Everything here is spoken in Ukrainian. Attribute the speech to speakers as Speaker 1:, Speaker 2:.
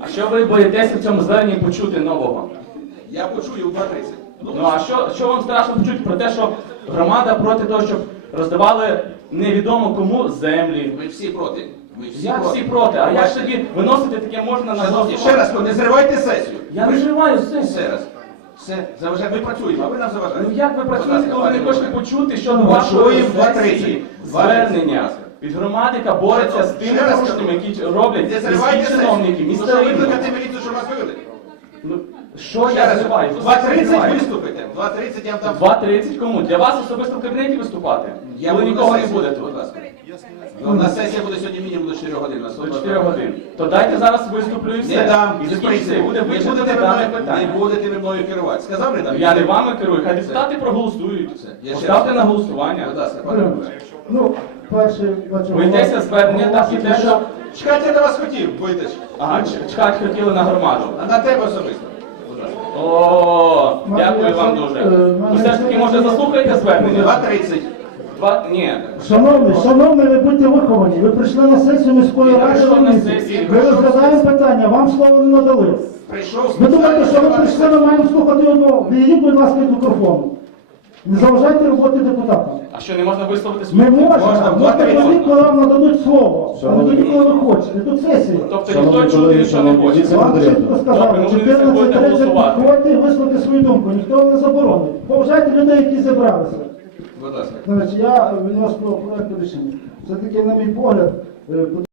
Speaker 1: А що ви боїтеся в цьому зверненні почути нового?
Speaker 2: Я почую у 2:30.
Speaker 1: Ну а що вам страшно почути про те, що громада проти того, щоб роздавали невідомо кому землі?
Speaker 2: Ми всі проти. Ми всі
Speaker 1: Як
Speaker 2: проти.
Speaker 1: всі проти? А як ж тоді виносити таке можна на
Speaker 2: Шановні,
Speaker 1: голосування?
Speaker 2: ще раз, не зривайте сесію.
Speaker 1: Я не зриваю сесію.
Speaker 2: Все раз. Все, заважаємо. Ми працюємо, а ви нам заважаєте.
Speaker 1: Ну як ви працюєте,
Speaker 2: Будь
Speaker 1: коли
Speaker 2: ласка,
Speaker 1: ви не
Speaker 2: пане
Speaker 1: хочете
Speaker 2: Володимире.
Speaker 1: почути, що до вашої
Speaker 2: Почуємо
Speaker 1: сесії
Speaker 2: 2:30.
Speaker 1: звернення від громади, яка бореться з тими
Speaker 2: Ще раз
Speaker 1: порушеннями,
Speaker 2: кажу.
Speaker 1: які роблять
Speaker 2: Не зривайте
Speaker 1: міські
Speaker 2: сесію.
Speaker 1: чиновники,
Speaker 2: Ну,
Speaker 1: міста
Speaker 2: що
Speaker 1: Рівного.
Speaker 2: викликати міліцію, щоб вас вивели?
Speaker 1: Ну, що
Speaker 2: Ще
Speaker 1: я
Speaker 2: раз.
Speaker 1: зриваю?
Speaker 2: 2:30 виступите. 2:30 я вам дам.
Speaker 1: 2:30 кому? Для вас особисто в кабінеті виступати?
Speaker 2: Я
Speaker 1: Коли
Speaker 2: буду
Speaker 1: нікого
Speaker 2: на
Speaker 1: не
Speaker 2: сесії.
Speaker 1: буде тут.
Speaker 2: Будь ласка. Ну, на сесія буде сьогодні мінімум до 4 годин.
Speaker 1: До 4 годин. То дайте зараз виступлю і все.
Speaker 2: Не дам.
Speaker 1: І закінчиться. Буде
Speaker 2: Не
Speaker 1: вичерпане
Speaker 2: будете
Speaker 1: дане
Speaker 2: ви
Speaker 1: питання.
Speaker 2: не будете ви мною керувати. Сказав, не дам?
Speaker 1: Я не вами керую, хай депутати проголосують.
Speaker 2: Я ще
Speaker 1: Поставте
Speaker 2: раз.
Speaker 1: на голосування.
Speaker 2: Будь ласка, пане Володимире.
Speaker 3: Ну, перше, бачу.
Speaker 1: Боїтеся звернення, так і те, що...
Speaker 2: Чекайте, я на вас хотів, боїтесь.
Speaker 1: Ага, чекати хотіли на громаду.
Speaker 2: А на тебе особисто. Будь ласка.
Speaker 1: О, дякую вам дуже. Ну все ж таки, може, заслухаєте звернення?
Speaker 2: 2:30.
Speaker 1: Ні.
Speaker 3: Шановний, ви будьте виховані. Ви прийшли на сесію міської
Speaker 1: Я
Speaker 3: ради.
Speaker 1: прийшов на сесію.
Speaker 3: Ви розглядаємо питання, вам слово не надали.
Speaker 2: Прийшов
Speaker 3: Ви думаєте, що ви
Speaker 2: спеціально
Speaker 3: прийшли, ми маємо слухати одного. Відійдіть, будь ласка, від мікрофону. Не заважайте роботи депутата.
Speaker 1: А що, не можна висловити
Speaker 3: Ми
Speaker 1: свою
Speaker 3: можемо,
Speaker 2: Можна,
Speaker 3: можете
Speaker 2: 2:30.
Speaker 3: тоді, коли вам нададуть слово. А не тоді, коли ви хочете. Тут сесія.
Speaker 1: Тобто ніхто чути нічого не хоче.
Speaker 3: Вам чітко
Speaker 1: Добре,
Speaker 3: сказали,
Speaker 1: ну, ви не будете
Speaker 3: 14:30
Speaker 1: голосувати.
Speaker 3: підходьте і висловити свою думку. Ніхто вам не заборонить. Поважайте людей, які зібралися.
Speaker 2: Будь ласка.
Speaker 3: Значить, я відносно проекту рішення. Все-таки, на мій погляд,